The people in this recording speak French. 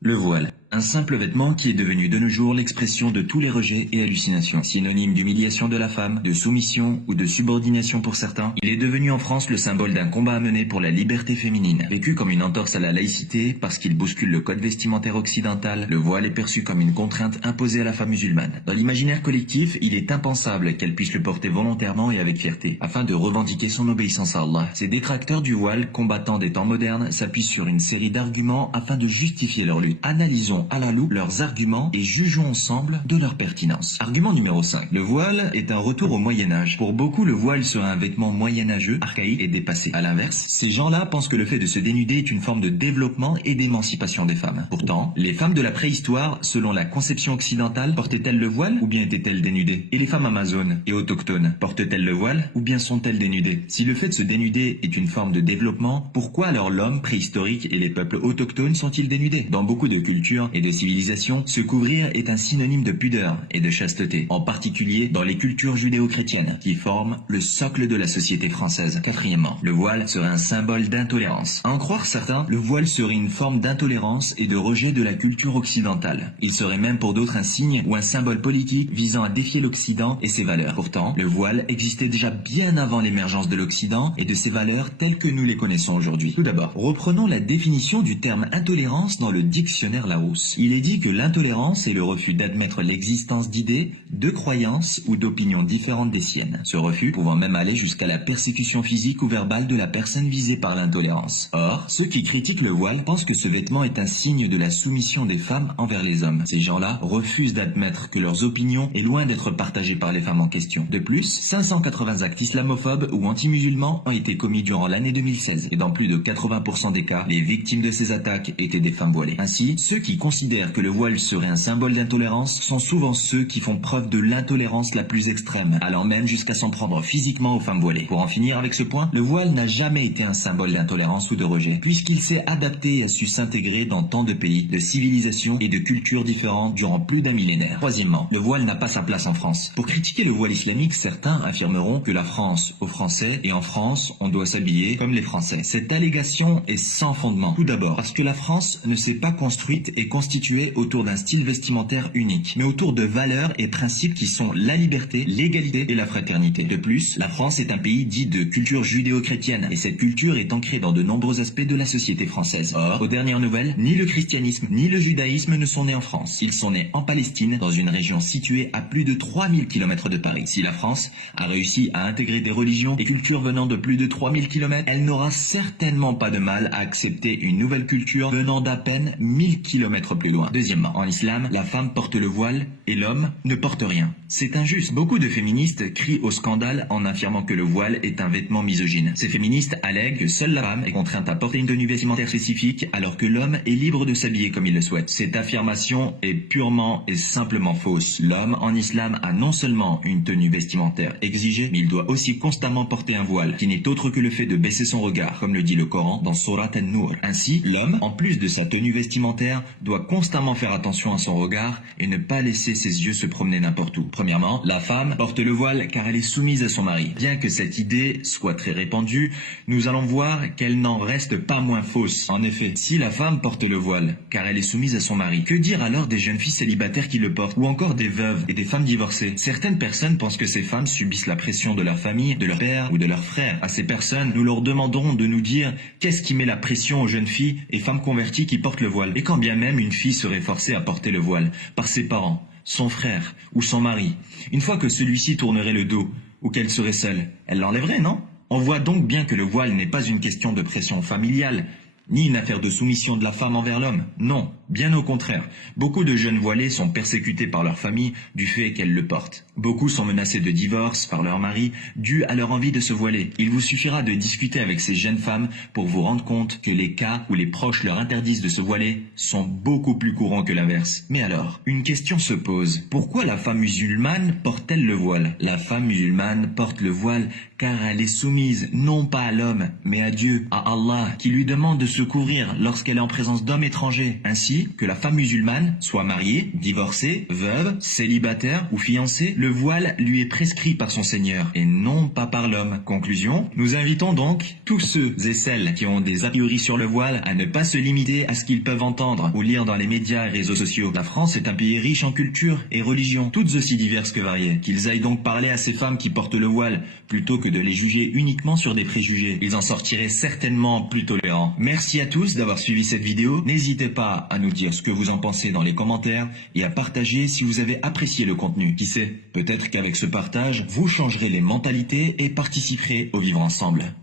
Le voile, un simple vêtement qui est devenu de nos jours l'expression de tous les rejets et hallucinations. Synonyme d'humiliation de la femme, de soumission ou de subordination pour certains, il est devenu en France le symbole d'un combat à mener pour la liberté féminine. Vécu comme une entorse à la laïcité parce qu'il bouscule le code vestimentaire occidental, le voile est perçu comme une contrainte imposée à la femme musulmane. Dans l'imaginaire collectif, il est impensable qu'elle puisse le porter volontairement et avec fierté, afin de revendiquer son obéissance à Allah. Ces détracteurs du voile, combattants des temps modernes, s'appuient sur une série d'arguments afin de justifier leur lutte. Analysons à la loupe leurs arguments et jugeons ensemble de leur pertinence. Argument numéro 5. Le voile est un retour au Moyen-Âge. Pour beaucoup, le voile serait un vêtement moyenâgeux, archaïque et dépassé. À l'inverse, ces gens-là pensent que le fait de se dénuder est une forme de développement et d'émancipation des femmes. Pourtant, les femmes de la préhistoire, selon la conception occidentale, portaient-elles le voile ou bien étaient-elles dénudées? Et les femmes amazones et autochtones, portent-elles le voile ou bien sont-elles dénudées? Si le fait de se dénuder est une forme de développement, pourquoi alors l'homme préhistorique et les peuples autochtones sont-ils dénudés? Dans beaucoup de cultures et de civilisations, se couvrir est un synonyme de pudeur et de chasteté, en particulier dans les cultures judéo-chrétiennes, qui forment le socle de la société française. Quatrièmement, le voile serait un symbole d'intolérance. À en croire certains, le voile serait une forme d'intolérance et de rejet de la culture occidentale. Il serait même pour d'autres un signe ou un symbole politique visant à défier l'Occident et ses valeurs. Pourtant, le voile existait déjà bien avant l'émergence de l'Occident et de ses valeurs telles que nous les connaissons aujourd'hui. Tout d'abord, reprenons la définition du terme intolérance dans le dictionnaire Larousse. Il est dit que l'intolérance est le refus d'admettre l'existence d'idées, de croyances ou d'opinions différentes des siennes. Ce refus pouvant même aller jusqu'à la persécution physique ou verbale de la personne visée par l'intolérance. Or, ceux qui critiquent le voile pensent que ce vêtement est un signe de la soumission des femmes envers les hommes. Ces gens-là refusent d'admettre que leurs opinions est loin d'être partagées par les femmes en question. De plus, 580 actes islamophobes ou anti-musulmans ont été commis durant l'année 2016 et dans plus de 80% des cas, les victimes de ces attaques étaient des femmes voilées. Ainsi, ceux qui considèrent que le voile serait un symbole d'intolérance sont souvent ceux qui font preuve de l'intolérance la plus extrême, allant même jusqu'à s'en prendre physiquement aux femmes voilées. Pour en finir avec ce point, le voile n'a jamais été un symbole d'intolérance ou de rejet, puisqu'il s'est adapté et a su s'intégrer dans tant de pays, de civilisations et de cultures différentes durant plus d'un millénaire. Troisièmement, le voile n'a pas sa place en France. Pour critiquer le voile islamique, certains affirmeront que la France aux Français et en France, on doit s'habiller comme les Français. Cette allégation est sans fondement. Tout d'abord, parce que la France ne s'est pas construite et constituée autour d'un style vestimentaire unique, mais autour de valeurs et principes qui sont la liberté, l'égalité et la fraternité. De plus, la France est un pays dit de culture judéo-chrétienne, et cette culture est ancrée dans de nombreux aspects de la société française. Or, aux dernières nouvelles, ni le christianisme ni le judaïsme ne sont nés en France. Ils sont nés en Palestine, dans une région située à plus de 3000 km de Paris. Si la France a réussi à intégrer des religions et cultures venant de plus de 3000 km, elle n'aura certainement pas de mal à accepter une nouvelle culture venant d'à peine 1000 km plus loin. Deuxièmement, en islam, la femme porte le voile et l'homme ne porte rien. C'est injuste. Beaucoup de féministes crient au scandale en affirmant que le voile est un vêtement misogyne. Ces féministes allèguent que seule la femme est contrainte à porter une tenue vestimentaire spécifique alors que l'homme est libre de s'habiller comme il le souhaite. Cette affirmation est purement et simplement fausse. L'homme en islam a non seulement une tenue vestimentaire exigée, mais il doit aussi constamment porter un voile, qui n'est autre que le fait de baisser son regard, comme le dit le Coran dans Surat An-Nur. Ainsi, l'homme, en plus de sa tenue vestimentaire, doit constamment faire attention à son regard et ne pas laisser ses yeux se promener n'importe où. Premièrement, la femme porte le voile car elle est soumise à son mari. Bien que cette idée soit très répandue, nous allons voir qu'elle n'en reste pas moins fausse. En effet, si la femme porte le voile car elle est soumise à son mari, que dire alors des jeunes filles célibataires qui le portent, ou encore des veuves et des femmes divorcées? Certaines personnes pensent que ces femmes subissent la pression de leur famille, de leur père ou de leur frère. À ces personnes, nous leur demanderons de nous dire qu'est-ce qui met la pression aux jeunes filles et femmes converties qui portent le voile. Et quand bien même une fille serait forcée à porter le voile par ses parents, son frère ou son mari, une fois que celui-ci tournerait le dos ou qu'elle serait seule, elle l'enlèverait, non? On voit donc bien que le voile n'est pas une question de pression familiale, ni une affaire de soumission de la femme envers l'homme. Non, bien au contraire. Beaucoup de jeunes voilées sont persécutés par leur famille du fait qu'elles le portent. Beaucoup sont menacés de divorce par leur mari dû à leur envie de se voiler. Il vous suffira de discuter avec ces jeunes femmes pour vous rendre compte que les cas où les proches leur interdisent de se voiler sont beaucoup plus courants que l'inverse. Mais alors, une question se pose. Pourquoi la femme musulmane porte-t-elle le voile? La femme musulmane porte le voile car elle est soumise non pas à l'homme, mais à Dieu, à Allah, qui lui demande de se couvrir lorsqu'elle est en présence d'hommes étrangers, ainsi que la femme musulmane, soit mariée, divorcée, veuve, célibataire ou fiancée, le voile lui est prescrit par son Seigneur, et non pas par l'homme. Conclusion, nous invitons donc tous ceux et celles qui ont des a priori sur le voile à ne pas se limiter à ce qu'ils peuvent entendre ou lire dans les médias et réseaux sociaux. La France est un pays riche en culture et religions, toutes aussi diverses que variées. Qu'ils aillent donc parler à ces femmes qui portent le voile, plutôt que de les juger uniquement sur des préjugés. Ils en sortiraient certainement plus tolérants. Merci à tous d'avoir suivi cette vidéo. N'hésitez pas à nous dire ce que vous en pensez dans les commentaires et à partager si vous avez apprécié le contenu. Qui sait, peut-être qu'avec ce partage, vous changerez les mentalités et participerez au vivre ensemble.